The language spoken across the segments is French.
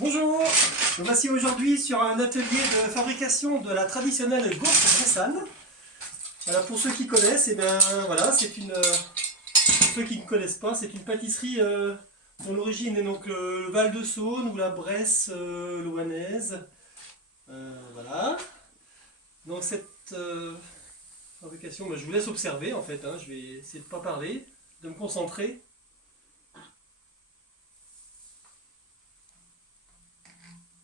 Bonjour, nous voici aujourd'hui sur un atelier de fabrication de la traditionnelle gaufre bressane. Voilà, pour ceux qui connaissent, et ben voilà, c'est une. Pour ceux qui ne connaissent pas, c'est une pâtisserie dont l'origine est donc le Val-de-Saône ou la Bresse louhannaise. Voilà. Donc cette fabrication, ben, je vous laisse observer en fait, hein, je vais essayer de ne pas parler, de me concentrer.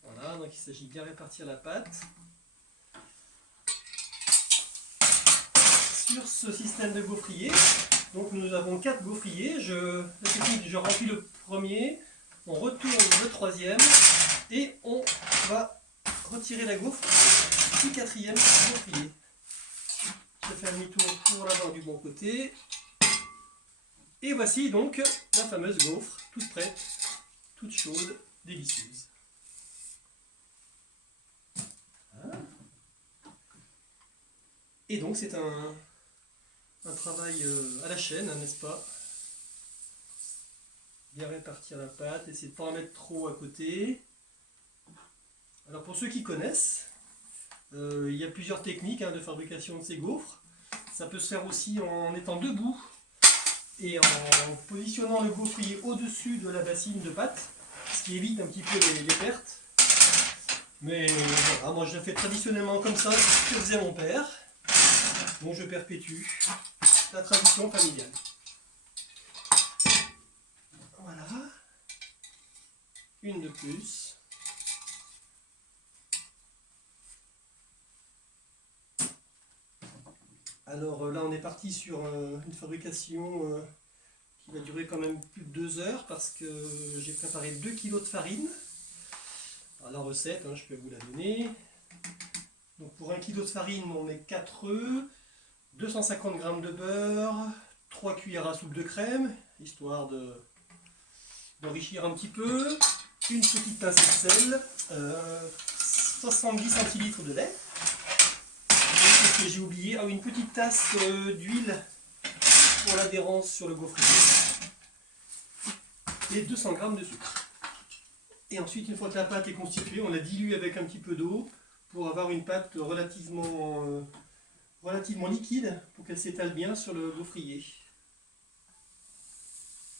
Voilà, donc il s'agit de bien répartir la pâte. Sur ce système de gaufrier, donc nous avons 4 gaufriers. La technique, je remplis le premier, on retourne le troisième et on va retirer la gaufre du quatrième gaufrier. Je fais un demi-tour pour l'avoir du bon côté. Et voici donc la fameuse gaufre, toute prête, toute chaude, délicieuse. Voilà. Et donc c'est un travail à la chaîne, hein, n'est-ce pas? Bien répartir la pâte, essayer de ne pas en mettre trop à côté. Alors pour ceux qui connaissent, il y a plusieurs techniques de fabrication de ces gaufres. Ça peut se faire aussi en étant debout et en positionnant le gaufrier au-dessus de la bassine de pâte, ce qui évite un petit peu les pertes. Mais voilà, moi je le fais traditionnellement comme ça, c'est ce que faisait mon père. Donc je perpétue la tradition familiale. Voilà. Une de plus. Alors là on est parti sur une fabrication qui va durer quand même plus de 2 heures parce que j'ai préparé 2 kg de farine. Alors, la recette, je peux vous la donner. Donc pour 1 kg de farine, on met 4 œufs, 250 g de beurre, 3 cuillères à soupe de crème, histoire d'enrichir un petit peu, une petite pincée de sel, 70 centilitres de lait. Et j'ai oublié, une petite tasse d'huile pour l'adhérence sur le gaufrier et 200 g de sucre. Et ensuite, une fois que la pâte est constituée, on la dilue avec un petit peu d'eau pour avoir une pâte relativement liquide pour qu'elle s'étale bien sur le gaufrier.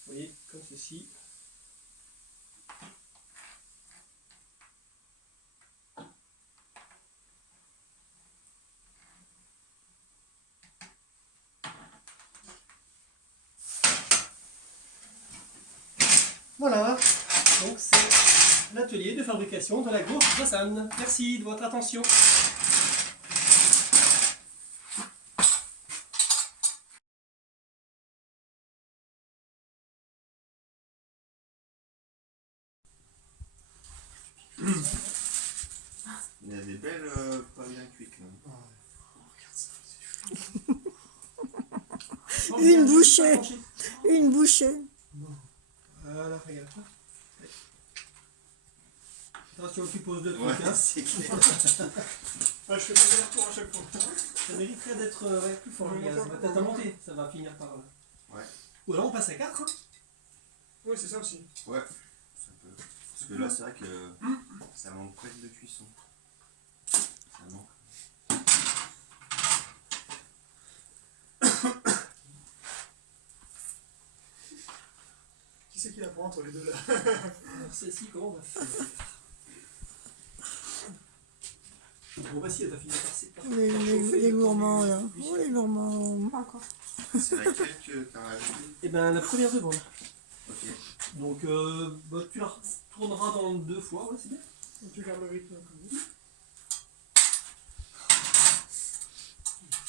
Vous voyez, comme ceci. Voilà, donc c'est l'atelier de fabrication de la gaufre bressane. Merci de votre attention. Il y a des belles pas bien cuites là. Une bouchée. Une bouchée. Voilà, regarde. Attention, tu poses deux Ouais, trucs. Hein. c'est clair. Ah, je fais pas des retours à chaque fois. Ça mériterait d'être plus fort. Ça va peut-être à monter, ça va finir par. Ouais. Ou alors on passe à 4. Oui, c'est ça aussi. Ouais, ça peut. Parce que là, c'est vrai que ça manque presque de cuisson. Ça manque. Qui c'est qui la prend entre les deux là? Alors celle-ci, comment on va faire? Bon, bah si, elle va finir par chauffer. Les gourmands, là. Oh, les gourmands. Pas encore. C'est laquelle que t'as rajouté? Et ben la première devant. Ok. Donc tu la tourneras dans 2 fois, ouais, c'est bien. Donc tu gardes le rythme comme ça.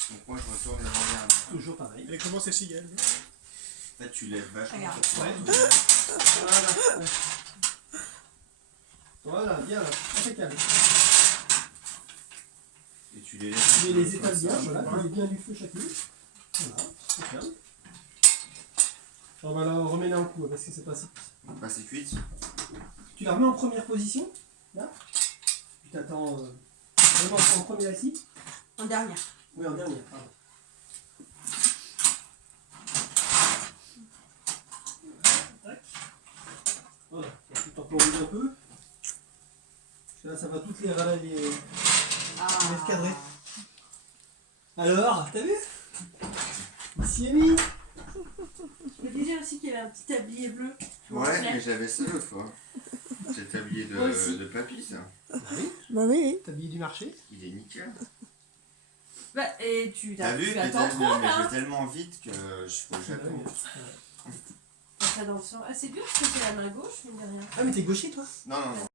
Donc moi, je retourne les renverts. Toujours pareil. Et comment c'est cigale? En fait, tu lèves vachement. Regarde. Ouais. Voilà. Voilà, bien, impeccable. Et tu les laisses. Tu les étales bien, voilà, tu mets bien du feu chacune. Voilà, c'est bien. On va la remettre un coup parce que c'est pas si. Pas c'est cuite. Tu la remets en première position, là. Tu t'attends vraiment en première ici. En dernière. Oui, en dernière, pardon. Tac. Voilà, tu temporises un peu. Là, ça va toutes les râler. Ah. mettre cadré. Alors, t'as vu? Ici est mis. Je me disais aussi qu'il y avait un petit tablier bleu. Ouais, mais j'avais ça l'autre fois. J'ai tablier Moi aussi. de papy, ça. Bah oui. Tablier du marché. Il est nickel. Bah, et tu T'as vu, attends peut-être, trop, mais là. je vais tellement vite que je peux jamais. Ça dans le sang. Ah, c'est dur parce que c'est la main gauche, mine de rien. Ah, mais t'es gaucher, toi? Non, non, non.